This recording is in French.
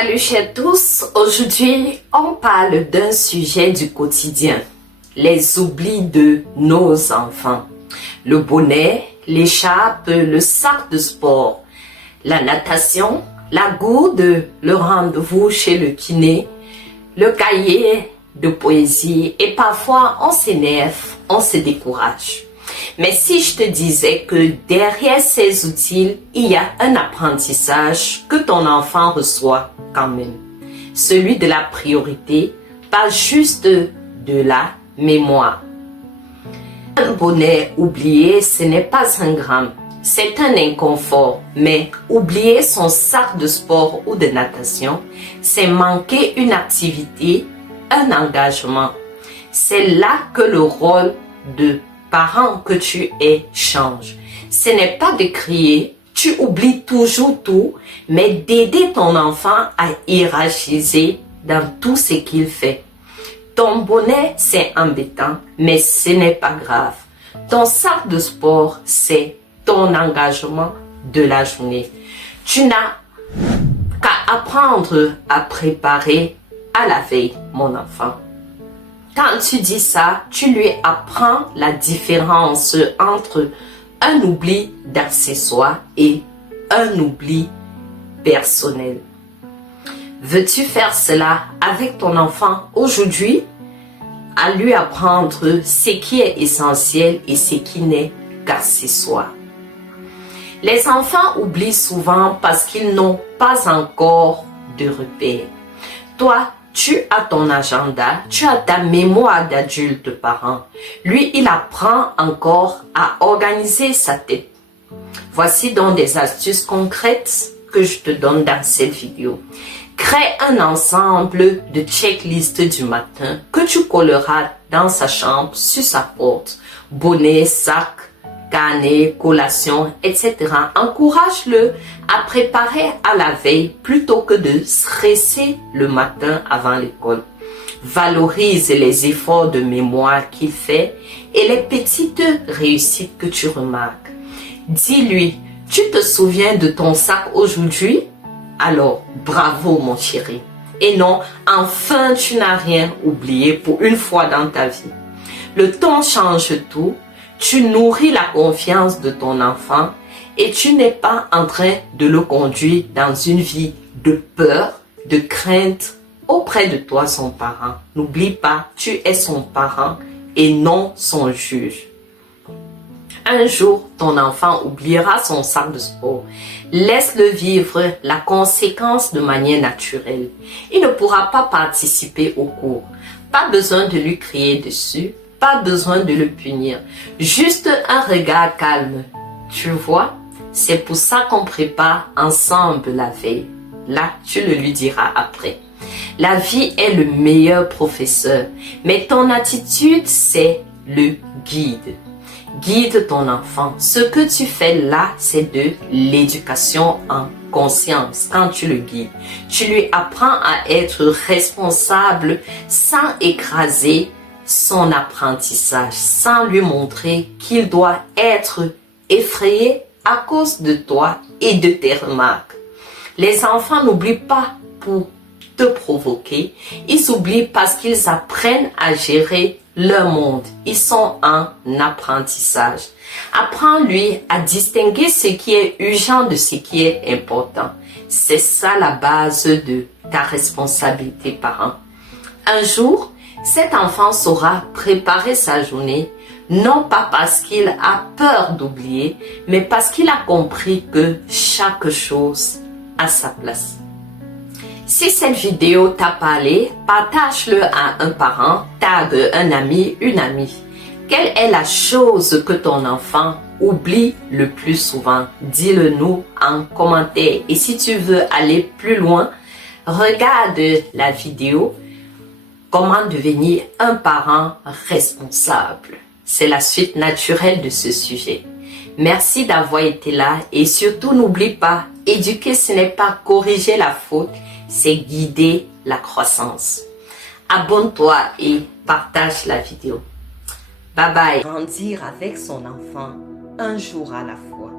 Salut chers tous, aujourd'hui on parle d'un sujet du quotidien, les oublis de nos enfants. Le bonnet, l'écharpe, le sac de sport, la natation, la gourde, le rendez-vous chez le kiné, le cahier de poésie et parfois on s'énerve, on se décourage. Mais si je te disais que derrière ces outils, il y a un apprentissage que ton enfant reçoit quand même. Celui de la priorité, pas juste de la mémoire. Un bonnet oublié, ce n'est pas un drame. C'est un inconfort, mais oublier son sac de sport ou de natation, c'est manquer une activité, un engagement. C'est là que le rôle de parent que tu es change. Ce n'est pas de crier, tu oublies toujours tout, mais d'aider ton enfant à hiérarchiser dans tout ce qu'il fait. Ton bonnet, c'est embêtant, mais ce n'est pas grave. Ton sac de sport, c'est ton engagement de la journée. Tu n'as qu'à apprendre à préparer à la veille, mon enfant. Quand tu dis ça, tu lui apprends la différence entre un oubli d'accessoire et un oubli personnel. Veux-tu faire cela avec ton enfant aujourd'hui? À lui apprendre ce qui est essentiel et ce qui n'est qu'accessoire. Les enfants oublient souvent parce qu'ils n'ont pas encore de repères. Toi, tu as ton agenda, tu as ta mémoire d'adulte parent. Lui, il apprend encore à organiser sa tête. Voici donc des astuces concrètes que je te donne dans cette vidéo. Crée un ensemble de checklists du matin que tu colleras dans sa chambre, sur sa porte. Bonnet, sac, carnet, collation, etc. Encourage-le à préparer à la veille plutôt que de stresser le matin avant l'école. Valorise les efforts de mémoire qu'il fait et les petites réussites que tu remarques. Dis-lui, tu te souviens de ton sac aujourd'hui? Alors, bravo mon chéri. Et non, enfin tu n'as rien oublié pour une fois dans ta vie. Le temps change tout. Tu nourris la confiance de ton enfant et tu n'es pas en train de le conduire dans une vie de peur, de crainte auprès de toi, son parent. N'oublie pas, tu es son parent et non son juge. Un jour, ton enfant oubliera son sac de sport. Laisse-le vivre la conséquence de manière naturelle. Il ne pourra pas participer au cours. Pas besoin de lui crier dessus. Pas besoin de le punir. Juste un regard calme. Tu vois, c'est pour ça qu'on prépare ensemble la veille. Là, tu le lui diras après. La vie est le meilleur professeur, mais ton attitude, c'est le guide. Guide ton enfant. Ce que tu fais là, c'est de l'éducation en conscience. Quand tu le guides, tu lui apprends à être responsable sans écraser son apprentissage, sans lui montrer qu'il doit être effrayé à cause de toi et de tes remarques. Les enfants n'oublient pas pour te provoquer, ils oublient parce qu'ils apprennent à gérer leur monde. Ils sont en apprentissage. Apprends-lui à distinguer ce qui est urgent de ce qui est important. C'est ça la base de ta responsabilité parent. Un jour, cet enfant saura préparer sa journée, non pas parce qu'il a peur d'oublier, mais parce qu'il a compris que chaque chose a sa place. Si cette vidéo t'a parlé, partage-le à un parent, tag un ami, une amie. Quelle est la chose que ton enfant oublie le plus souvent? Dis-le nous en commentaire. Et si tu veux aller plus loin, regarde la vidéo Comment devenir un parent responsable. C'est la suite naturelle de ce sujet. Merci d'avoir été là et surtout n'oublie pas, éduquer ce n'est pas corriger la faute, c'est guider la croissance. Abonne-toi et partage la vidéo. Bye bye. Grandir avec son enfant un jour à la fois.